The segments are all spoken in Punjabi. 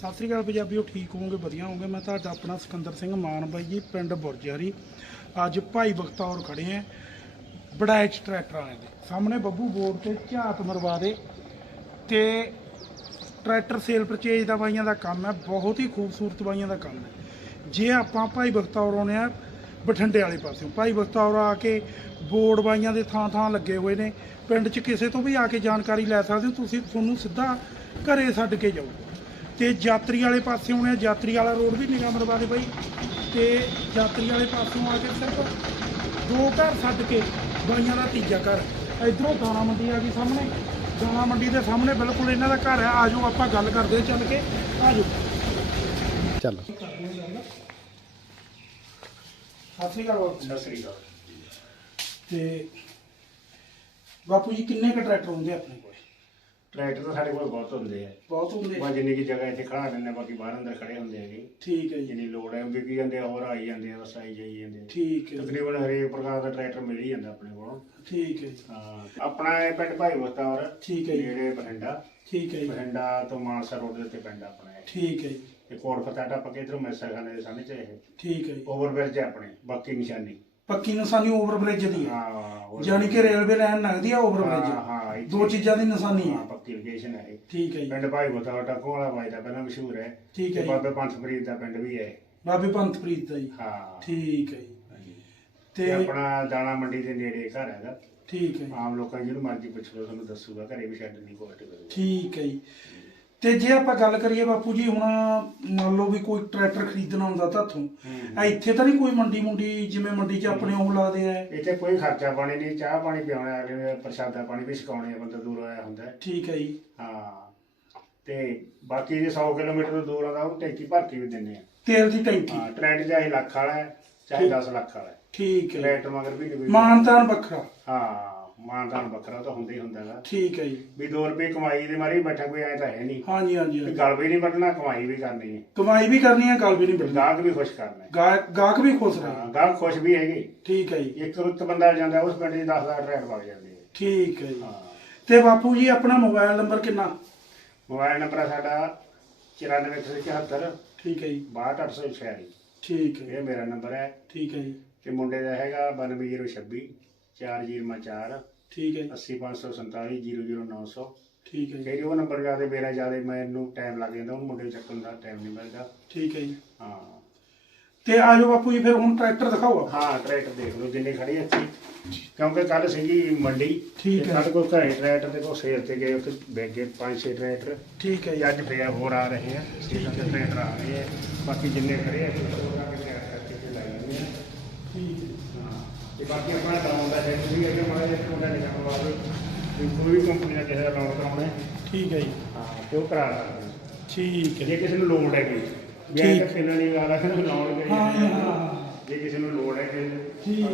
ਸਤਿ ਸ੍ਰੀ ਅਕਾਲ ਪੰਜਾਬੀਓ ਠੀਕ ਹੋਵੋਗੇ, ਵਧੀਆ ਹੋਵੋਗੇ? ਮੈਂ ਤੁਹਾਡਾ ਆਪਣਾ ਸਿਕੰਦਰ ਸਿੰਘ ਮਾਨ ਬਾਈ ਜੀ, ਪਿੰਡ ਬੁਰਜਹਰੀ। ਅੱਜ ਭਾਈ ਬਖਤੌਰ ਖੜੇ ਆ ਬੜਾਇਚ ਟਰੈਕਟਰ ਵਾਲੇ ਦੇ। ਸਾਹਮਣੇ ਬੱਬੂ ਬੋਰਡ ਤੇ ਝਾਤ ਮਰਵਾ ਦੇ ਤੇ ਟਰੈਕਟਰ ਸੇਲ ਪਰਚੇਜ ਦਾ ਬਾਈਆਂ ਦਾ ਕੰਮ ਹੈ, ਬਹੁਤ ਹੀ ਖੂਬਸੂਰਤ ਬਾਈਆਂ ਦਾ ਕੰਮ ਹੈ। ਜੇ ਆਪਾਂ ਭਾਈ ਬਖਤੌਰ ਆਉਣੇ ਆ, ਬਠਿੰਡੇ ਵਾਲੇ ਪਾਸਿਓਂ, ਭਾਈ ਬਖਤੌਰ ਆ ਕੇ ਬੋਰਡ ਬਾਈਆਂ ਦੇ ਥਾਂ ਥਾਂ ਲੱਗੇ ਹੋਏ ਨੇ, ਪਿੰਡ 'ਚ ਕਿਸੇ ਤੋਂ ਵੀ ਆ ਕੇ ਜਾਣਕਾਰੀ ਲੈ ਸਕਦੇ ਹੋ, ਤੁਸੀਂ ਤੁਹਾਨੂੰ ਸਿੱਧਾ ਘਰੇ ਛੱਡ ਕੇ ਜਾਓ। ਤੇ ਯਾਤਰੀ ਵਾਲੇ ਪਾਸੇ ਆਉਣੇ ਆ ਯਾਤਰੀ ਵਾਲਾ ਰੋਡ ਵੀ ਨਿਗਾਹ ਮਰਵਾ ਦੇ ਬਾਈ। ਤੇ ਯਾਤਰੀ ਵਾਲੇ ਪਾਸੋਂ ਆ ਕੇ ਸਿਰਫ ਦੋ ਘਰ ਛੱਡ ਕੇ ਬਾਈਆਂ ਦਾ ਤੀਜਾ ਘਰ। ਇਧਰੋਂ ਦਾਣਾ ਮੰਡੀ ਆ ਗਈ ਸਾਹਮਣੇ। ਦਾਣਾ ਮੰਡੀ ਦੇ ਸਾਹਮਣੇ ਬਿਲਕੁਲ ਇਹਨਾਂ ਦਾ ਘਰ ਹੈ। ਆਜੋ ਆਪਾਂ ਗੱਲ ਕਰਦੇ ਚੱਲ ਕੇ। ਆਜੋ। ਚੱਲ। ਸਤਿ ਸ਼੍ਰੀ ਅਕਾਲ। ਸਤਿ ਸ੍ਰੀ ਅਕਾਲ। ਤੇ ਬਾਪੂ ਜੀ ਕਿੰਨੇ ਕ ਟਰੈਕਟਰ ਹੁੰਦੇ ਆਪਣੇ ਕੋਲ? ਟਰੈਕਟਰ ਤਾਂ ਸਾਡੇ ਕੋਲ ਬਹੁਤ ਹੁੰਦੇ ਆ। ਬਹੁਤ ਹੁੰਦੇ ਬਸ ਜਿੰਨੀ ਕੀ ਜਗ੍ਹਾ ਇੱਥੇ ਖੜਾ ਦਿੰਦੇ ਬਾਕੀ ਬਾਹਰ ਅੰਦਰ ਖੜੇ ਹੁੰਦੇ ਹੈਗੇ। ਠੀਕ ਹੈ ਜੀ। ਜਿੰਨੀ ਲੋੜ ਹੈ ਵਿਕੀ ਜਾਂਦੇ ਆ ਹੋਰ ਆਈ ਜਾਂਦੇ ਆ ਬਸ ਆਈ ਜਾਈ ਜਾਂਦੇ ਆ। ਠੀਕ ਹੈ ਤਕਰੀਬਨ ਹਰੇਕ ਪ੍ਰਕਾਰ ਦਾ ਟਰੈਕਟਰ ਮਿਲ ਹੀ ਜਾਂਦਾ ਆਪਣੇ ਕੋਲ। ਠੀਕ ਹੈ ਜੀ, ਹਾਂ ਆਪਣਾ ਇਹ ਪਿੰਡ ਭਾਈ ਬਖਤੌਰ ਠੀਕ ਹੈ ਜੀ। ਜਿਹੜੇ ਬਠਿੰਡਾ। ਠੀਕ ਹੈ ਜੀ। ਬਠਿੰਡਾ ਤੋਂ ਮਾਨਸਾ ਰੋਡ ਦੇ ਉੱਤੇ ਪਿੰਡ ਆਪਣਾ ਇਹ। ਠੀਕ ਹੈ ਜੀ। ਇਹ ਕੋਟ ਫਤਾਟਾ ਪੱਕੇ ਇਧਰੋਂ ਮੈਸਾਖਾਨੇ ਦੇ ਸਾਹਮਣੇ ਚ ਇਹ। ਠੀਕ ਹੈ ਜੀ। ਓਵਰਬ੍ਰਿਜ ਹੈ ਆਪਣੇ ਬਾਕੀ ਨਿਸ਼ਾਨੀ। ਪੱਕੀ ਨਿਸ਼ਾਨੀ ਓਵਰ ਬ੍ਰਿਜ ਦੀ ਹੈ। ਹਾਂ ਜਾਣੀ ਕਿ ਰੇਲਵੇ ਲਾਈਨ ਲੰਘਦੀ ਆ ਹਾਂ ਬ੍ਰਿਜ ਹਾਂ ਇੱਥੇ- ਦੋ ਚੀਜ਼ਾਂ ਦੀ ਨਿਸ਼ਾਨੀ ਹਾਂ। ਹੈ ਪੱਕੀ ਲੋਕੇਸ਼ਨ ਹੈ ਇਹ। ਠੀਕ ਹੈ ਜੀ। ਪਿੰਡ ਭਾਈ ਬਖਤੌਰ ਟੱਕੋਂ ਵਾਲਾ ਵਾਜਦਾ ਪਹਿਲਾਂ ਮਸ਼ਹੂਰ ਹੈ। ਠੀਕ ਹੈ ਤੇ ਜੀ। ਬਾਬੇ ਪੰਥ ਫਰੀਦ ਦਾ ਪਿੰਡ ਵੀ ਹੈ। ਬਾਬੇ ਪੰਥਪ੍ਰੀਤ ਦਾ ਜੀ। ਹਾਂ। ਠੀਕ ਹੈ ਜੀ। ਹਾਂਜੀ। ਤੇ ਤੇ ਆਪਣਾ ਦਾਣਾ ਮੰਡੀ ਦੇ ਨੇੜੇ ਘਰ ਹੈਗਾ। ਠੀਕ ਹੈ ਜੀ, ਆਮ ਲੋਕਾਂ ਜਿਹਨੂੰ ਮਰਜ਼ੀ ਪੁੱਛ ਲਓ ਤੁਹਾਨੂੰ ਦੱਸੂਗਾ ਘਰੇ ਵੀ ਛੱਡ ਨਹੀਂ ਕੋਲ ਠੀਕ ਹੈ ਜੀ। ਤੇ ਜੇ ਆਪਾਂ ਗੱਲ ਕਰੀਏ ਬਾਪੂ ਜੀ ਹੁਣ ਮੰਨ ਲਓ ਵੀ ਕੋਈ ਟਰੈਕਟਰ ਖਰੀਦਣਾ ਹੁੰਦਾ ਤੁਹਾਥੋਂ ਆ ਇੱਥੇ ਤਾਂ ਨਹੀਂ ਕੋਈ ਮੰਡੀ ਮੁੰਡੀ ਜਿਵੇਂ ਮੰਡੀ 'ਚ ਆਪਣੇ ਉਹ ਲਾਦੇ ਆ। ਇੱਥੇ ਕੋਈ ਖਰਚਾ ਪਾਣੀ ਨਹੀਂ ਚਾਹ ਪਾਣੀ ਪਿਆਉਣਾ ਆ ਪ੍ਰਸ਼ਾਦਾ ਪਾਣੀ ਵੀ ਛਕਾਉਣੇ ਆ ਬੰਦਾ ਦੂਰੋਂ ਆਇਆ ਹੁੰਦਾ। ਹੈ। ਠੀਕ ਹੈ ਜੀ। ਹਾਂ। ਤੇ ਬਾਕੀ ਜੇ 100 ਕਿਲੋਮੀਟਰ ਤੋਂ ਦੂਰ ਆਉਂਦਾ ਉਹ ਟੈਂਕੀ ਭਰ ਕੇ ਵੀ ਦਿੰਦੇ ਆ। ਤੇਲ ਦੀ ਟੈਂਕੀ। ਹਾਂ ਟਰੈਕਟ ਚਾਹੇ ਲੱਖ ਵਾਲਾ ਹੈ ਚਾਹੇ 10 ਲੱਖ ਵਾਲਾ ਹੈ। ਠੀਕ ਹੈ। ਟਰੈਕਟ ਮਗਰ ਵੀ ਨਹੀਂ ਕੋਈ ਮਾਨਤਾਨ ਵੱਖਰਾ। ਹਾਂ। ਮਾਨਦਾਨ ਵੱਖਰਾ ਤਾਂ ਹੁੰਦਾ ਹੀ ਹੁੰਦਾ ਹੈਗਾ ਠੀਕ ਹੈ ਜੀ। ਵੀ 2 ਰੁਪਏ ਕਮਾਈ ਦੇ ਮਾਰੇ ਬੈਠਾ ਕੋਈ ਐ ਤਾਂ ਹੈ ਨਹੀਂ। ਹਾਂਜੀ ਹਾਂਜੀ ਵੀ ਹਾਂਜੀ। ਗਲ ਵੀ ਨਹੀਂ ਵੱਢਣਾ ਕਮਾਈ ਵੀ ਕਰਨੀ ਹੈ। ਕਮਾਈ ਵੀ ਕਰਨੀ ਹੈ ਗੱਲ ਵੀ ਨਹੀਂ ਬਦਲਣੀ ਗਾਹਕ ਵੀ ਖੁਸ਼ ਕਰਨਾ ਹੈ। ਗਾਹਕ ਵੀ ਖੁਸ਼ ਰਹੇ। ਹਾਂ, ਗਾਹਕ ਖੁਸ਼ ਵੀ ਹੈਗੇ। ਠੀਕ ਹੈ ਜੀ। ਇੱਕ ਰੁੱਤ ਬੰਦਾ ਜਾਂਦਾ ਉਸ ਪਿੰਡ 'ਚ 10000 ਟਰੈਕ ਵਗ ਜਾਂਦੇ ਠੀਕ ਹੈ ਜੀ। ਹਾਂ। ਤੇ ਬਾਪੂ ਜੀ ਆਪਣਾ ਮੋਬਾਈਲ ਨੰਬਰ ਕਿੰਨਾ? ਮੋਬਾਈਲ ਨੰਬਰ ਹੈ ਸਾਡਾ 9474 ਠੀਕ ਹੈ ਜੀ। 62846 ਠੀਕ ਹੈ ਇਹ ਮੇਰਾ ਨੰਬਰ ਹੈ। ਠੀਕ ਹੈ ਜੀ। ਤੇ ਮੁੰਡੇ ਦਾ ਹੈਗਾ 92026 4004 ਠੀਕ ਹੈ 80547 00900 ਠੀਕ ਹੈ ਜੀ। ਉਹ ਨੰਬਰ ਜ਼ਿਆਦਾ ਮੇਰਾ ਜ਼ਿਆਦਾ ਮੈਨੂੰ ਟਾਈਮ ਲੱਗ ਜਾਂਦਾ ਉਹਨੂੰ ਮੁੰਡੇ ਨੂੰ ਚੱਕਣ ਦਾ ਟਾਈਮ ਨਹੀਂ ਮਿਲਦਾ। ਠੀਕ ਹੈ ਜੀ। ਹਾਂ। ਤੇ ਆਜੋ ਬਾਪੂ ਜੀ ਫਿਰ ਹੁਣ ਟਰੈਕਟਰ ਦਿਖਾਓ। ਹਾਂ ਟਰੈਕਟਰ ਦੇਖ ਲਓ ਜਿੰਨੇ ਖੜੀ ਹੈ ਇੱਥੇ। ਕਿਉਂਕਿ ਕੱਲ ਸੀਗੀ ਮੰਡੀ। ਠੀਕ ਤੇ ਹੈ। ਸਾਡੇ ਕੋਲ ਘਰੇ ਟਰੈਕਟਰ ਦੇ ਕੋਲ ਸੇਲ ਤੇ ਗਏ ਉੱਥੇ ਬੈਗ ਪੰਜ ਛੇ ਟਰੈਕਟਰ। ਠੀਕ ਹੈ ਤੇ ਅੱਜ ਫੇਰ ਹੋਰ ਆ ਰਹੇ ਆ ਠੀਕ ਹੈ ਟਰੈਕਟਰ ਆ ਰਹੇ ਆ। ਬਾਕੀ ਜਿੰਨੇ ਖੜੇ ਆ ਉਹ ਆ ਕੇ ਤਿਆਰ ਕਰਕੇ ਤੇ ਲਾਈ ਜਾਂਦੇ ਆ ਠੀਕ ਹੈ ਹਾਂ ਤੇ ਬਾਕੀ ਆਪਣਾ ਡਾਊਨ ਦਾ ਰੇਟ ਵੀ ਅੱਗੇ ਮਾੜਾ ਜਿਹਾ ਥੋੜਾ ਨਿਗਾਹ ਮਾਰੋ ਤੇ ਕੋਈ ਵੀ ਕੰਪਨੀ ਦਾ ਕਿਸੇ ਦਾ ਲੋਨ ਕਰਾਉਣਾ ਹੈ, ਠੀਕ ਹੈ ਜੀ। ਹਾਂ ਤੇ ਉਹ ਕਰਾ ਸਕਦੇ ਆ। ਠੀਕ ਹੈ। ਜੇ ਕਿਸੇ ਨੂੰ ਲੋੜ ਹੈ ਕੋਈ ਵੀ ਠੀਕ। ਐਂ ਤਾਂ ਪਹਿਲਾਂ ਨਹੀਂ ਵਾਲਾ ਕਿ ਲੋਨ ਕਰੀ ਹਾਂ ਆ। ਹਾਂ। ਜੇ ਕਿਸੇ ਨੂੰ ਲੋੜ ਹੈ ਕਿ ਠੀਕ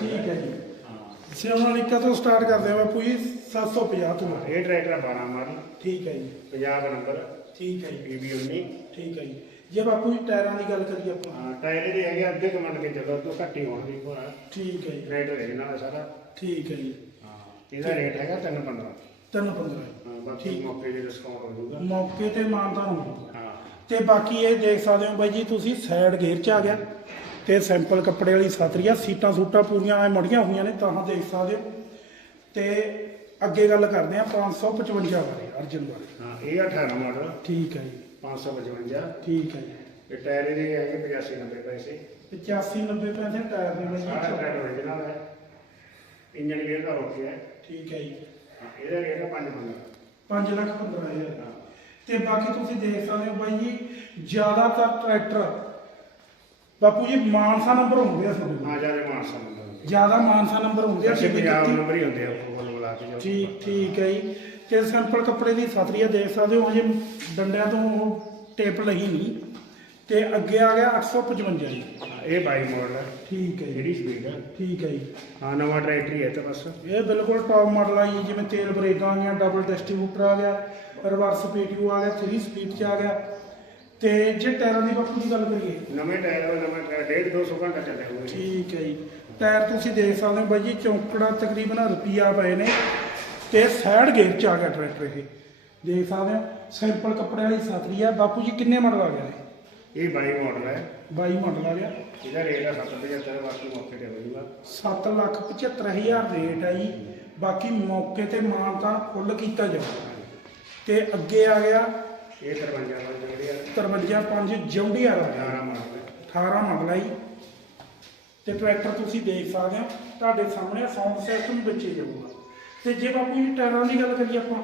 ਠੀਕ ਹੈ ਜੀ। ਹਾਂ। ਸੋਨਾਲੀਕਾ ਤੋਂ ਸਟਾਰਟ ਕਰਦੇ ਆ ਬਾਪੂ ਜੀ 750 ਤੋਂ। ਇਹ ਟਰੈਕਟਰ 12 ਮਾਡਲ ਠੀਕ ਹੈ ਜੀ। 50 ਦਾ ਨੰਬਰ ਠੀਕ ਹੈ ਜੀ। ਪੀਬੀ 19 ਠੀਕ ਹੈ ਜੀ। ਜੇ ਬਾਪੂ ਜੀ ਟਾਇਰਾਂ ਦੀ ਗੱਲ ਕਰੀਏ ਆਪਾਂ। ਹਾਂ ਟਾਇਰ ਇਹਦੇ ਹੈਗੇ ਅੱਧੇ ਕਮੰਡ ਕੇ ਚੱਲੋ ਤੋਂ ਘੱਟ ਹੀ ਹੋਣਗੇ ਕੋਲ ਠੀਕ ਹੈ ਜੀ। ਟਰੈਕਟਰ ਹੈ ਇਹਨਾਂ ਦਾ ਸਾਰਾ। ਠੀਕ ਹੈ ਜੀ। ਹਾਂ ਇਹਦਾ ਰੇਟ ਹੈਗਾ 315 ਤਿੰਨ 15 ਹਾਂ ਬਾਕੀ ਮੌਕੇ ਦੇ ਡਿਸਕਾਊਂਟ ਹੋ ਜਾਊਗਾ। ਮੌਕੇ ਤੇ ਮਾਨਤਾ ਹੋਊਗਾ। ਹਾਂ। ਤੇ ਬਾਕੀ ਇਹ ਦੇਖ ਸਕਦੇ ਹੋ ਬਾਈ ਜੀ ਤੁਸੀਂ ਸਾਈਡ ਗੇਅਰ ਚ ਆ ਗਿਆ। ਤੇ ਸਿੰਪਲ ਕੱਪੜੇ ਵਾਲੀ ਛਤਰੀ ਆ। ਸੀਟਾਂ ਸੂਟਾਂ ਪੂਰੀਆਂ ਐ ਮੜੀਆਂ ਹੋਈਆਂ ਨੇ ਤਾਂ ਦੇਖ ਸਕਦੇ ਹੋ। ਤੇ ਅੱਗੇ ਗੱਲ ਕਰਦੇ ਆ 555 ਬਾਰੇ ਅਰਜਨ ਬਾਰੇ। ਹਾਂ ਇਹ 18 ਮਾਡਲ ਠੀਕ ਹੈ ਜੀ। 555 ਠੀਕ ਹੈ ਜੀ। ਇਹ ਟਾਇਰ ਇਹਦੇ ਹੈਗੇ 85 90 ਪੈਸੇ। 85 90 ਪੈਸੇ ਟਾਇਰ ਦੇ ਨੇ ਸਾਰਾ ਟਾਇਰ ਓਰੀਜਨਲ ਹੈ। ਇੰਜਨ ਗੇਅਰ ਦਾ ਹੈ ਠੀਕ ਹੈ ਜੀ। ਇਹਦਾ ਰੇਟ ਹੈ 5 ਮੰਗਾ 5 ਲੱਖ 15 ਹਜ਼ਾਰ। ਤੇ ਬਾਕੀ ਤੁਸੀਂ ਦੇਖ ਸਕਦੇ ਹੋ ਬਾਈ ਜੀ ਜ਼ਿਆਦਾਤਰ ਟਰੈਕਟਰ। ਬਾਪੂ ਜੀ ਮਾਨਸਾ ਨੰਬਰ ਹੁੰਦੇ ਆ ਤੁਹਾਡੇ ਹਾਂ ਜ਼ਿਆਦਾ ਮਾਨਸਾ ਨੰਬਰ ਜ਼ਿਆਦਾ ਮਾਨਸਾ ਨੰਬਰ ਹੁੰਦੇ ਆ ਛੇਤੀ ਪੰਜਾਬ ਕੀਤੀ। ਨੰਬਰ ਹੀ ਹੁੰਦੇ ਆ ਕੋਲ ਬੁਲਾ ਕੇ ਜੋ। ਠੀਕ ਠੀਕ ਹੈ ਜੀ। ਤੇ ਸਿੰਪਲ ਕੱਪੜੇ ਦੀ ਸਤਰੀਆ ਦੇਖ ਸਕਦੇ ਹੋ ਹਜੇ ਡੰਡਿਆਂ ਤੋਂ ਉਹ ਟੇਪ ਲਹੀ ਨਹੀਂ। ਤੇ ਅੱਗੇ ਆ ਗਿਆ 855 ਜੀ। ਇਹ 22 ਮਾਡਲ ਹੈ ਠੀਕ ਹੈ ਜੀ। ਜਿਹੜੀ ਸਪੀਡ ਹੈ ਠੀਕ ਹੈ ਜੀ। ਹਾਂ ਨਵਾਂ ਟਰੈਕਟਰ ਹੀ ਹੈ ਤਾਂ ਬਸ। ਇਹ ਬਿਲਕੁਲ ਟੌਪ ਮਾਡਲ ਆ ਜੀ ਜਿਵੇਂ ਤੇਲ ਬ੍ਰੇਕਾਂ ਆ ਗਈਆਂ ਡਬਲ ਡਿਸਟ੍ਰੀਬਿਊਟਰ ਆ ਗਿਆ ਰਿਵਰਸ ਪੀਟੀਓ ਆ ਗਿਆ 3 ਸਪੀਡ ਚ ਆ ਗਿਆ। ਤੇ ਜੇ ਟਾਇਰਾਂ ਦੀ ਬਾਪੂ ਦੀ ਗੱਲ ਕਰੀਏ। ਨਵੇਂ ਟਾਇਰ ਹੋਏ ਨਵਾਂ ਟਾਇਰ ਡੇਢ 200 ਘੰਟਾ ਚੱਲੇ ਹੋਏ ਠੀਕ ਹੈ ਜੀ। ਟਾਇਰ ਤੁਸੀਂ ਦੇਖ ਸਕਦੇ ਹੋ ਬਾਈ ਜੀ ਚੌਂਕੜਾ ਤਕਰੀਬਨ ਰੁਪਿਆ ਪਏ ਨੇ ਤੇ ਸਾਈਡ ਗੇਅਰ ਚ ਆ ਗਿਆ ਟਰੈਕਟਰ ਇਹ। ਦੇਖ ਸਕਦੇ ਹੋ ਸਿੰਪਲ ਕੱਪੜੇ ਵਾਲੀ ਛਤਰੀ ਆ। ਬਾਪੂ ਜੀ ਕਿੰਨੇ ਮਾਡਲ ਆ ਗਿਆ ਇਹ ਇਹ 22 ਮਾਡਲ ਹੈ। 22 ਮਾਡਲ ਆ ਗਿਆ। ਇਹਦਾ ਰੇਟ ਹੈ 775 ਬਾਕੀ ਮੌਕੇ ਤੇ ਹੋ ਜਾਊਗਾ 7 ਲੱਖ 75000 ਰੇਟ ਆ ਜੀ। ਬਾਕੀ ਮੌਕੇ ਤੇ ਮਾਨ ਤਾਂ ਫੁੱਲ ਕੀਤਾ ਜਾਊਗਾ। ਤੇ ਅੱਗੇ ਆ ਗਿਆ ਇਹ 53 ਵਾਲੀ ਜਿਹੜੀ ਹੈ 53 ਜੌਂਡੀਆਰ ਆ ਗਿਆ 18 ਮਾਡਲ ਹੈ 18 ਮਾਡਲ ਆ ਜੀ। ਤੇ ਟਰੈਕਟਰ ਤੁਸੀਂ ਦੇਖ ਸਕਦੇ ਹੋ ਤੁਹਾਡੇ ਸਾਹਮਣੇ ਸਾਊਂਡ ਸਿਸਟਮ ਵਿੱਚ ਹੀ ਜਾਊਗਾ। ਤੇ ਜੇ ਬਾਪੂ ਜੀ ਟਾਇਰਾਂ ਦੀ ਗੱਲ ਕਰੀਏ ਆਪਾਂ।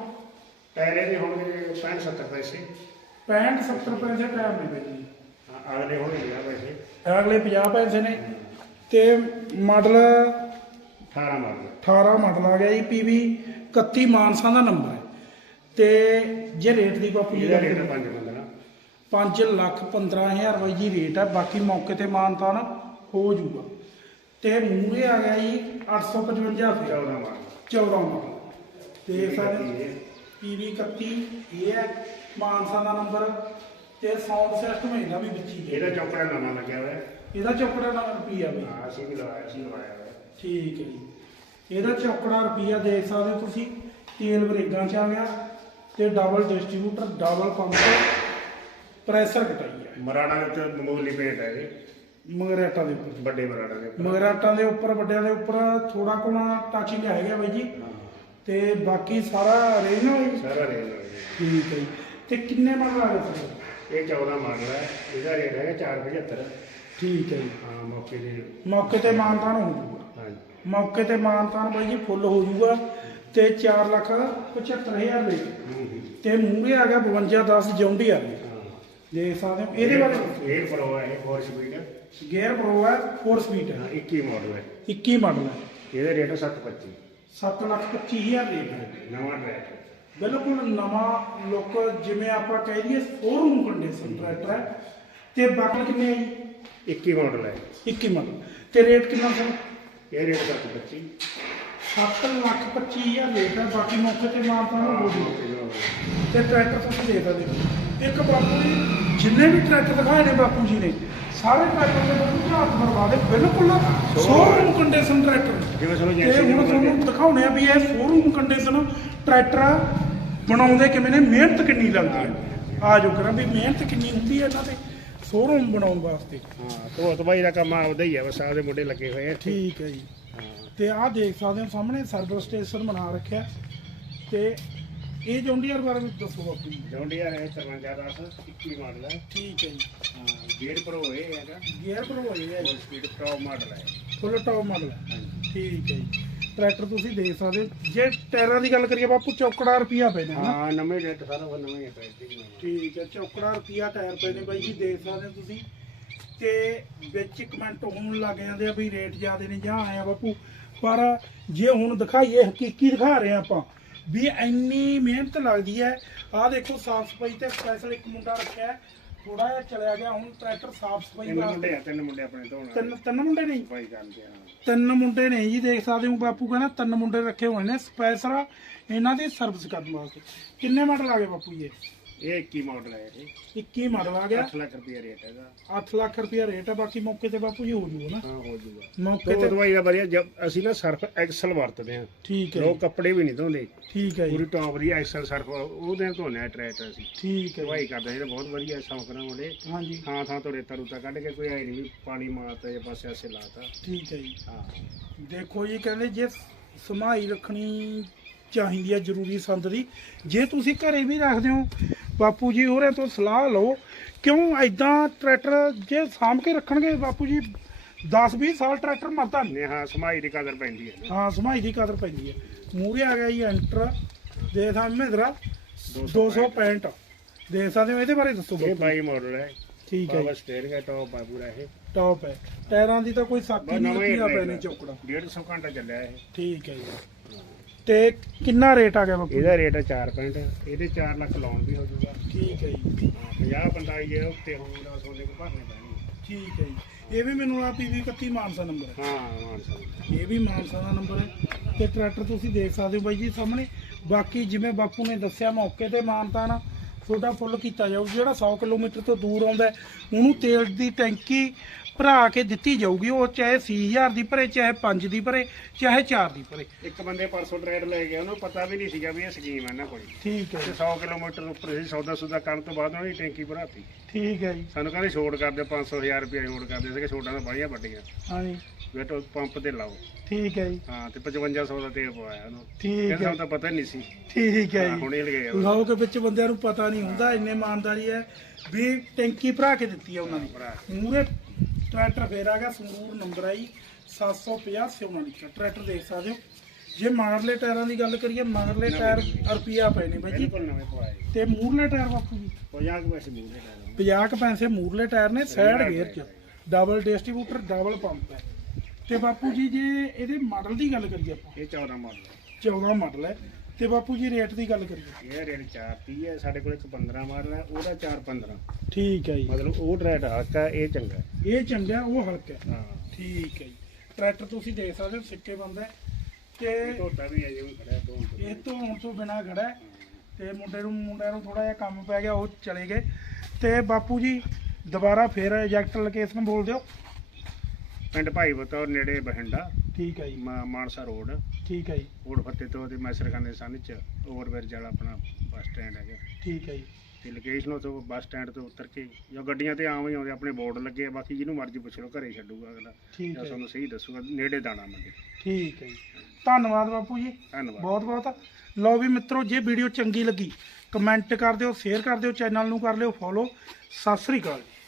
ਟਾਇਰੇ ਦੇ ਹੋਣਗੇ 65 70 ਪੈਸੇ। 65 70 ਪੈਸੇ ਟਾਇਰ ਨੇ ਬਈ ਜੀ। ਅਗਲੇ ਹੋਣਗੇ 50 ਪੈਸੇ। ਅਗਲੇ 50 ਪੈਸੇ ਨੇ। ਤੇ ਮਾਡਲ 18 ਮਾਡਲ 18 ਮਾਡਲ ਆ ਗਿਆ ਜੀ ਪੀਵੀ 31 ਮਾਨਸਾ ਦਾ ਨੰਬਰ ਹੈ। ਤੇ ਜੇ ਰੇਟ ਦੀ ਜੀ ਇਹਦਾ ਰੇਟ ਕਰੀਏ 5 ਬੰਦਨਾ 5 ਲੱਖ 15000 ਰੁਪਏ ਜੀ ਰੇਟ ਹੈ ਬਾਕੀ ਮੌਕੇ ਤੇ ਮਾਨਤਾਨ ਹੋ ਜਾਊਗਾ। ਤੇ ਮੂਰੇ ਆ ਗਿਆ ਜੀ 855 ਫਿਰ 14 ਮਾਡਲ 14 ਮਾਡਲ ਤੇ ਸਾਰੇ ਪੀਵੀ 31 ਇਹ ਹੈ ਮਾਨਸਾ ਦਾ ਨੰਬਰ ਤੇ ਸਾਊਂਡ ਸਿਸਟਮ ਇਹਦਾ ਵੀ ਵਿੱਚ ਹੀ ਇਹਦਾ ਚੌਕੜਾ ਨਵਾਂ ਲੱਗਿਆ ਹੋਇਆ। ਹੈ ਇਹਦਾ ਚੌਕੜਾ ਦਾ ਰੁਪਈਆ ਵੀ। ਹਾਂ ਅਸੀਂ ਵੀ ਲਵਾਇਆ ਸੀ ਲਵਾਇਆ ਠੀਕ ਹੈ ਜੀ। ਇਹਦਾ ਚੌਕੜਾ ਰੁਪਈਆ ਦੇਖ ਸਕਦੇ ਹੋ ਤੁਸੀਂ। ਤੇਲ ਬਰੇਗਾਂ ਚ ਆ ਗਿਆ। ਤੇ double distributor double pump pressure ਕਟਾਈ ਹੈ। ਦੇ ਉੱਤੇ ਮਾਮੂਲੀ ਪੇਂਟ ਹੈ ਇਹ। ਮਗਰਾਟਾ ਦੇ ਉੱਪਰ। ਵੱਡੇ ਮਰਾੜਾ ਦੇ ਉੱਪਰ। ਮਗਰਾਟਾਂ ਦੇ ਉੱਪਰ ਵੱਡਿਆਂ ਦੇ ਉੱਪਰ ਥੋੜਾ ਕੋਣਾ ਟੱਚਿੰਗ ਹੈਗਾ ਬਾਈ ਜੀ। ਹਾਂ, ਤੇ ਬਾਕੀ ਸਾਰਾ ਰੇਂਜ ਨਾਲ ਹੀ ਸਾਰਾ ਰੇਂਜ ਹੈ ਠੀਕ ਹੈ ਜੀ। ਤੇ ਕਿੰਨੇ ਮਾਡਲ ਆ ਗਏ ਸਰ? ਇਹ 14 ਮਾਡਲ ਹੈ। ਇਹਦਾ ਰੇਟ ਹੈਗਾ 475 ਠੀਕ ਹੈ ਜੀ। ਹਾਂ ਮੌਕੇ ਦੇ ਮੌਕੇ ਤੇ ਮਾਨਤਾਨ ਹੋ ਜਾਊਗਾ। ਹਾਂਜੀ। ਮੌਕੇ ਤੇ ਮਾਨਤਾਨ ਬਾਈ ਜੀ ਫੁੱਲ ਹੋ ਜਾਊਗਾ। ਤੇ 4 ਲੱਖ 75000 ਦੇ। ਹੂੰ, ਹੂੰ। ਤੇ ਮੂਹਰੇ ਆ ਗਿਆ 52 10 ਜੌਂਡੀ ਆ। ਦੇਖ ਸਕਦੇ ਹੋ ਇਹਦੇ ਬਾਰੇ ਇਹ ਪ੍ਰੋ ਹੈ ਇਹ 4 ਸਪੀਡ ਹੈ ਗੇਅਰ ਪ੍ਰੋ ਹੈ 4 ਸਪੀਡ ਹਾਂ, ਹੈ 21 ਮਾਡਲ ਹੈ 21 ਮਾਡਲ ਹੈ ਇਹਦਾ ਰੇਟ ਹੈ 725 7 ਲੱਖ 25000 ਰੇਟ ਹੈ ਨਵਾਂ ਟਰੈਕ ਬਿਲਕੁਲ ਨਵਾਂ ਲੁੱਕ ਜਿਵੇਂ ਆਪਾਂ ਕਹਿ ਦਈਏ ਸ਼ੋਰੂਮ ਕੰਡੀਸ਼ਨ ਟਰੈਕਟਰ ਹੈ ਤੇ ਬਾਕੀ ਕਿੰਨੇ ਹੈ ਜੀ? 21 ਮਾਡਲ ਹੈ 21 ਮਾਡਲ ਤੇ ਰੇਟ ਕਿੰਨਾ ਸਰ ਇਹ ਰੇਟ 725 7 ਲੱਖ 25000 ਰੇਟ ਹੈ ਬਾਕੀ ਮੌਕੇ ਤੇ ਮਾਰਤਾ ਨਾ ਹੋ ਜੂਗਾ ਤੇ ਟਰੈਕਟਰ ਤੁਸੀਂ ਦੇ ਸਕਦੇ ਹੋ ਇੱਕ ਬਾਪੂ ਜੀ ਜਿੰਨੇ ਵੀ ਟਰੈਕਟਰ ਦਿਖਾਏ ਨੇ ਬਾਪੂ ਜੀ ਨੇ ਸਾਰੇ ਟਰੈਕਟਰ ਦੇ ਬਾਪੂ ਝਾਤ ਮਰਵਾ ਦੇ ਬਿਲਕੁਲ ਸ਼ੋਰੂਮ ਕੰਡੀਸ਼ਨ ਟਰੈਕਟਰ। ਜਿਵੇਂ ਤੁਹਾਨੂੰ ਏਜੰਸੀ ਹੁਣ ਤੁਹਾਨੂੰ ਦਿਖਾਉਣੇ ਆ ਵੀ ਇਹ ਸ਼ੋਰੂਮ ਕੰਡੀਸ਼ਨ ਟਰੈਕਟਰ ਬਣਾਉਂਦੇ ਕਿਵੇਂ ਨੇ ਮਿਹਨਤ ਕਿੰਨੀ ਲੱਗਦੀ ਹੈ। ਆ ਜੋ ਕਰਾਂ ਵੀ ਮਿਹਨਤ ਕਿੰਨੀ ਹੁੰਦੀ ਹੈ ਇਹਨਾਂ ਤੇ ਸ਼ੋਰੂਮ ਬਣਾਉਣ ਵਾਸਤੇ। ਹਾਂ ਧੋਤ ਬਾਈ ਦਾ ਕੰਮ ਆਪਦਾ ਹੀ ਹੈ ਬਸ ਆਪਦੇ ਮੁੰਡੇ ਲੱਗੇ ਹੋਏ ਆ ਠੀਕ ਹੈ ਜੀ। ਤੇ ਆਹ ਦੇਖ ਸਕਦੇ ਹੋ ਸਾਹਮਣੇ ਸਰਵਿਸ ਸਟੇਸ਼ਨ ਬਣਾ ਰੱਖਿਆ। ਤੇ ਇਹ ਜੌਂਡੀਅਰ ਬਾਰੇ ਵੀ ਦੱਸੋ ਬਾਪੂ ਜੀ। ਜੌਂਡੀਆ ਹੈ 5310 21 ਮਾਡਲ ਹੈ। ਠੀਕ ਹੈ ਜੀ। ਹਾਂ ਗੇਅਰ ਪ੍ਰੋ ਇਹ ਹੈਗਾ ਗੇਅਰ ਭਰਵਾਈ ਹੈ ਫੁੱਲ ਸਪੀਡ ਪ੍ਰੋ ਮਾਡਲ ਹੈ। ਫੁੱਲ ਟੌਪ ਮਾਡਲ ਹੈ। ਠੀਕ ਹੈ ਜੀ। ਟਰੈਕਟਰ ਤੁਸੀਂ ਦੇਖ ਸਕਦੇ ਹੋ। ਜੇ ਟਾਇਰਾਂ ਦੀ ਗੱਲ ਕਰੀਏ ਬਾਪੂ ਚੌਕੜਾ ਰੁਪਿਆ ਪੈ ਜਾਣਾ ਹਾਂ ਨਵੇਂ ਰੇਟ ਸਾਰਾ ਨਵੇਂ ਹੀ ਹੀ ਨਵਾਂ। ਠੀਕ ਹੈ ਚੌਕੜਾ ਰੁਪਿਆ ਟਾਇਰ ਨੇ ਬਾਈ ਜੀ ਦੇਖ ਸਕਦੇ ਹੋ ਤੁਸੀਂ। ਤੇ ਵਿੱਚ ਕਮੈਂਟ ਹੋਣ ਲੱਗ ਜਾਂਦੇ ਆ ਵੀ ਰੇਟ ਜ਼ਿਆਦੇ ਨੇ ਜਾਂ ਆਇਆ ਬਾਪੂ। ਪਰ ਜੇ ਹੁਣ ਦਿਖਾਈਏ ਹਕੀਕੀ ਦਿਖਾ ਰਹੇ ਆਪਾਂ ਵੀ ਇੰਨੀ ਮਿਹਨਤ ਲੱਗਦੀ ਹੈ। ਆਹ ਦੇਖੋ ਸਾਫ਼ ਸਫ਼ਾਈ ਤੇ ਸਪੈਸ਼ਲ ਇੱਕ ਮੁੰਡਾ ਰੱਖਿਆ ਥੋੜਾ ਜਿਹਾ ਚਲਿਆ ਗਿਆ ਹੁਣ ਟਰੈਕਟਰ ਸਾਫ਼ ਸਫ਼ਾਈ ਤਿੰਨ ਮੁੰਡੇ ਆ ਤਿੰਨ ਮੁੰਡੇ ਆਪਣੇ ਧੋਣ ਤਿੰਨ ਤਿੰਨ ਮੁੰਡੇ ਨਹੀਂ ਭਾਈ ਕਰਦੇ ਆ। ਤਿੰਨ ਮੁੰਡੇ ਨੇ ਜੀ ਦੇਖ ਸਕਦੇ ਹੋ ਬਾਪੂ ਕਹਿੰਦਾ ਤਿੰਨ ਮੁੰਡੇ ਰੱਖੇ ਹੋਏ ਨੇ ਸਪੈਸ਼ਲ ਇਹਨਾਂ ਦੀ ਸਰਵਿਸ ਕਰਨ ਵਾਸਤੇ। ਕਿੰਨੇ ਮਾਡਲ ਆ ਗਏ ਬਾਪੂ ਜੀ ਇਹ? ਇਹ 21 ਮਾਡਲ ਹੈ ਇਹ। 21 ਮਾਡਲ ਆ ਗਿਆ। 8 ਲੱਖ ਰੁਪਏ ਰੇਟ ਹੈਗਾ 8 ਲੱਖ ਰੁਪਇਆ ਰੇਟ ਹੈ ਬਾਕੀ ਮੌਕੇ ਤੇ ਬਾਪੂ ਜੀ ਹੋ ਜੂਗਾ ਨਾ। ਹਾਂ ਹੋ ਜੂਗਾ। ਮੌਕੇ ਤੇ ਦਵਾਈ ਦਾ ਵਧੀਆ ਜਬ ਅਸੀਂ ਨਾ ਸਰਫ ਐਕਸਲ ਵਰਤਦੇ ਆ ਠੀਕ ਹੈ ਲੋਕ ਕੱਪੜੇ ਵੀ ਨਹੀਂ ਧੋਂਦੇ। ਠੀਕ ਹੈ ਪੂਰੀ ਟੌਪ ਦੀ ਐਕਸਲ ਸਰਫ ਉਹਦੇ ਧੋਨੇ ਆ ਟਰੈਕਟਰ ਅਸੀਂ। ਠੀਕ ਹੈ ਦਵਾਈ ਕਰਦੇ ਜਿਹੜੇ ਬਹੁਤ ਵਧੀਆ ਸ਼ੌਂਕ ਨਾਲ ਹਾਂਜੀ। ਥਾਂ ਥਾਂ ਤੋਂ ਰੇਤਾ ਰੂਤਾ ਕੱਢ ਕੇ ਕੋਈ ਆਈ ਨਹੀਂ ਪਾਣੀ ਮਾਰਤਾ ਜਾਂ ਪਾਸੇ ਆਸੇ ਲਾਤਾ। ਠੀਕ ਹੈ ਜੀ। ਹਾਂ। ਦੇਖੋ ਜੀ ਕਹਿੰਦੇ ਜੇ ਸਮਾਈ ਰੱਖਣੀ ਚਾਹੀਦੀ ਹੈ ਜ਼ਰੂਰੀ ਸੰਦ ਦੀ ਜੇ ਤੁਸੀਂ ਘਰੇ ਵੀ ਰੱਖਦੇ ਹੋ ਬਾਪੂ ਜੀ ਹੋਰਾਂ ਤੋਂ ਸਲਾਹ ਲਓ ਕਿਉਂ ਐਦਾਂ ਟਰੈਕਟਰ ਜੇ ਸਾਂਭ ਕੇ ਰੱਖਣਗੇ ਬਾਪੂ ਜੀ 10 20 ਸਾਲ ਟਰੈਕਟਰ ਮਰਦਾ ਨਹੀਂ। ਹਾਂ ਸਮਾਈ ਦੀ ਕਦਰ ਪੈਂਦੀ ਹੈ। ਹਾਂ ਸਮਾਈ ਦੀ ਕਦਰ ਪੈਂਦੀ ਹੈ। ਮੂਰੇ ਆ ਗਿਆ ਜੀ ਐਂਟਰ। ਦੇ ਸਾਹਮਣੇ ਮਹਿੰਦਰਾ 265 ਦੇ ਸਕਦੇ ਹੋ ਇਹਦੇ ਬਾਰੇ ਦੱਸੋ ਇਹ 22 ਮਾਡਲ ਹੈ। ਠੀਕ ਹੈ ਪਾਵਰ ਸਟੇਅਰਿੰਗ ਹੈ ਟੌਪ ਆ ਪੂਰਾ ਇਹ। ਟੌਪ ਹੈ। ਟਾਇਰਾਂ ਦੀ ਤਾਂ ਕੋਈ ਸਾਕੀ ਨਹੀਂ ਟਰੈਕਟਰ। ਪੈਣੇ ਚੌਕੜਾ। 150 ਘੰਟਾ ਚੱਲਿਆ ਇਹ। ਠੀਕ ਹੈ ਜੀ। ਤੇ ਕਿੰਨਾ ਰੇਟ ਆ ਗਿਆ ਬਾਪੂ? ਇਹਦਾ ਰੇਟ ਹੈ 4 ਪੁਆਇੰਟ ਇਹਦੇ 4 ਲੱਖ ਲੋਨ ਵੀ ਹੋ ਜਾਊਗਾ। ਠੀਕ ਹੈ ਜੀ। 50 ਬੰਦਾ ਇਹ ਉੱਤੇ ਹੋਊਗਾ ਸੋਨੇ ਕੋ ਭਰਨੇ ਪੈਣੇ ਠੀਕ ਹੈ ਜੀ। ਇਹ ਵੀ ਮੈਨੂੰ ਆ ਪੀਵੀ 31 ਮਾਨਸਾ ਨੰਬਰ ਹੈ। ਹਾਂ ਮਾਨ ਸਾਹਿਬ ਇਹ ਵੀ ਮਾਨਸਾ ਦਾ ਨੰਬਰ ਹੈ। ਤੇ ਟਰੈਕਟਰ ਤੁਸੀਂ ਦੇਖ ਸਕਦੇ ਹੋ ਬਾਈ ਜੀ ਸਾਹਮਣੇ। ਬਾਕੀ ਜਿਵੇਂ ਬਾਪੂ ਨੇ ਦੱਸਿਆ ਮੌਕੇ ਤੇ ਮਾਨਤਾ ਨਾ ਤੁਹਾਡਾ ਫੁੱਲ ਕੀਤਾ ਜਾਊ ਜਿਹੜਾ 100 ਕਿਲੋਮੀਟਰ ਤੋਂ ਦੂਰ ਆਉਂਦਾ ਹੈ, ਉਹਨੂੰ ਤੇਲ ਦੀ ਟੈਂਕੀ ਭਰਾ ਕੇ ਦਿੱਤੀ ਜਾਊਗੀ। ਉਹ ਚਾਹੇ 6000 ਦੀ ਭਰੇ ਚਾਹੇ 5 ਦੀ ਭਰੇ ਚਾਹੇ 4 ਦੀ ਭਰੇ। ਇੱਕ ਬੰਦੇ ਪਰਸੋਂ ਟਰੈਡ ਲੈ ਗਿਆ ਉਹਨੂੰ ਪਤਾ ਵੀ ਨਹੀਂ ਸੀਗਾ ਵੀ ਇਹ ਸਕੀਮ ਹੈ ਨਾ ਕੋਈ। ਠੀਕ ਹੈ ਤੇ ਜੀ। 100 ਕਿਲੋਮੀਟਰ ਉੱਪਰ ਸੀ ਸੌਦਾ ਸੁਦਾ ਕਰਨ ਤੋਂ ਬਾਅਦ ਉਹਨਾਂ ਦੀ ਟੈਂਕੀ ਭਰਾਤੀ। ਠੀਕ ਹੈ ਜੀ। ਸਾਨੂੰ ਕਹਿੰਦੇ ਛੋੜ ਕਰ ਦਿਓ 500 1000 ਰੁਪਏ ਛੋੜ ਕਰ ਦਿਓ ਸੀਗੇ ਛੋਟਾਂ ਤਾਂ ਬੜੀਆਂ ਵੱਡੀਆਂ। ਹਾਂਜੀ। ਬੇਟੋ ਪੰਪ ਤੇ ਲਾਓ। ਠੀਕ ਹੈ ਜੀ। ਹਾਂ ਤੇ 5500 ਦਾ ਤੇਲ ਪਵਾਇਆ ਉਹਨੂੰ। ਠੀਕ ਕਹਿੰਦੇ ਹੈ। ਸਾਨੂੰ ਤਾਂ ਪਤਾ ਨਹੀਂ ਸੀ। ਠੀਕ ਹੈ ਹਾਂ, ਜੀ। ਹੁਣ ਇਹ ਲਗੇ ਲਓ ਕੇ ਵਿੱਚ ਬੰਦਿਆਂ ਨੂੰ ਪਤਾ ਨਹੀਂ ਹੁੰਦਾ ਇੰਨੇ ਇਮਾਨਦਾਰੀ ਹੈ ਵੀ ਟੈਂਕੀ ਭਰਾ ਕੇ ਦਿੱਤੀ ਹੈ ਉਹਨਾਂ ਭਰਾ। ਮੂਰੇ ਟਰੈਕਟਰ ਫੇਰ ਆ ਗਿਆ ਸੰਗਰੂਰ ਨੰਬਰ ਆਈ 750 ਸਿਉਣਾ ਲਿਖਿਆ। ਟਰੈਕਟਰ ਦੇਖ ਸਕਦੇ ਹੋ। ਜੇ ਮਗਰਲੇ ਟਾਇਰਾਂ ਦੀ ਗੱਲ ਕਰੀਏ ਮਗਰਲੇ ਟਾਇਰ ਰੁਪਿਆ ਪਏ ਨੇ ਬਾਈ ਜੀ। ਬਿਲਕੁਲ ਨਵੇਂ ਪਵਾਏ। ਤੇ ਮੂਰਲੇ ਟਾਇਰ ਬਾਪੂ ਜੀ? 50 ਕੁ ਪੈਸੇ ਲਓ 50 ਕੁ ਪੈਸੇ ਮੂਰਲੇ ਟਾਇਰ ਨੇ ਸਾਈਡ ਗੇਅਰ 'ਚ। ਡਬਲ ਡਿਸਟ੍ਰੀਬਿਊਟਰ ਡਬਲ ਪੰਪ ਹੈ। ਤੇ ਬਾਪੂ ਜੀ ਜੇ ਇਹਦੇ ਮਾਡਲ ਦੀ ਗੱਲ ਕਰੀਏ ਆਪਾਂ। ਇਹ 14 ਮਾਡਲ 14 ਮਾਡਲ ਹੈ। ਤੇ ਬਾਪੂ ਜੀ ਰੇਟ ਦੀ ਗੱਲ ਕਰੀਏ। ਇਹ ਰੇਟ 430 ਹੈ ਸਾਡੇ ਕੋਲ ਇੱਕ 15 ਮਾਡਲ ਹੈ ਉਹਦਾ 415 ਠੀਕ ਹੈ ਜੀ। ਮਤਲਬ ਉਹ ਟਰੈਡ ਹਲਕਾ ਇਹ ਚੰਗਾ ਹੈ। ਇਹ ਚੰਗਾ ਉਹ ਹਲਕਾ ਹੈ। ਹਾਂ। ਠੀਕ ਹੈ ਜੀ। ਟਰੈਕਟਰ ਤੁਸੀਂ ਦੇਖ ਸਕਦੇ ਹੋ ਸਿੱਕੇ ਬੰਦਾ ਹੈ। ਤੇ ਇਹ ਢੋਟਾ ਵੀ ਹੈ ਜਿਵੇਂ ਖੜਿਆ ਤੋਂ ਇਹ ਤੋਂ ਹੁਣ ਤੋਂ ਬਿਨਾ ਖੜਾ ਹੈ। ਤੇ ਮੁੰਡੇ ਨੂੰ ਮੁੰਡਿਆਂ ਨੂੰ ਥੋੜਾ ਜਿਹਾ ਕੰਮ ਪੈ ਗਿਆ ਉਹ ਚਲੇ ਗਏ। ਤੇ ਬਾਪੂ ਜੀ ਦੁਬਾਰਾ ਫੇਰ ਐਜੈਕਟ ਲੋਕੇਸ਼ਨ ਬੋਲ ਦਿਓ। ਪਿੰਡ ਭਾਈ ਬਤੌਰ ਨੇੜੇ ਬਹਿੰਡਾ ਠੀਕ ਹੈ ਜੀ। ਮਾ- ਮਾਨਸਾ ਰੋਡ। ਠੀਕ ਹੈ ਜੀ। ਓੜ ਫੱਤੇ ਤੋਂ ਤੇ ਮੈਸਰਖਾਨੇ ਸੰਨ ਚ ਓਵਰਬ੍ਰਿਜ ਵਾਲਾ ਆਪਣਾ ਬੱਸ ਸਟੈਂਡ ਹੈਗਾ। ਠੀਕ ਹੈ ਜੀ। ਤੇ ਲੋਕੇਸ਼ਨ ਤੋਂ ਬੱਸ ਸਟੈਂਡ ਤੋਂ ਉਤਰ ਕੇ ਜੋ ਗੱਡੀਆਂ ਤੇ ਆਮ ਹੀ ਆਉਂਦੇ ਆਪਣੇ ਬੋਰਡ ਲੱਗੇ ਆ ਬਾਕੀ ਜਿਹਨੂੰ ਮਰਜ਼ੀ ਪੁੱਛ ਲਓ ਘਰੇ ਛੱਡੂਗਾ ਅਗਲਾ। ਠੀਕ ਜਾਂ ਹੈ ਤੁਹਾਨੂੰ ਸਹੀ ਦੱਸੂਗਾ ਨੇੜੇ ਦਾਣਾ ਮੰਡੀ। ਠੀਕ ਹੈ ਜੀ। ਧੰਨਵਾਦ ਬਾਪੂ ਜੀ। ਧੰਨਵਾਦ। ਬਹੁਤ ਬਹੁਤ। ਲਓ ਵੀ ਮਿੱਤਰੋ ਜੇ ਵੀਡੀਓ ਚੰਗੀ ਲੱਗੀ ਕਮੈਂਟ ਕਰ ਦਿਓ ਸ਼ੇਅਰ ਕਰ ਦਿਓ ਚੈਨਲ ਨੂੰ ਕਰ ਲਿਓ ਫੋਲੋ। ਸਤਿ ਸ੍ਰੀ ਅਕਾਲ ਜੀ।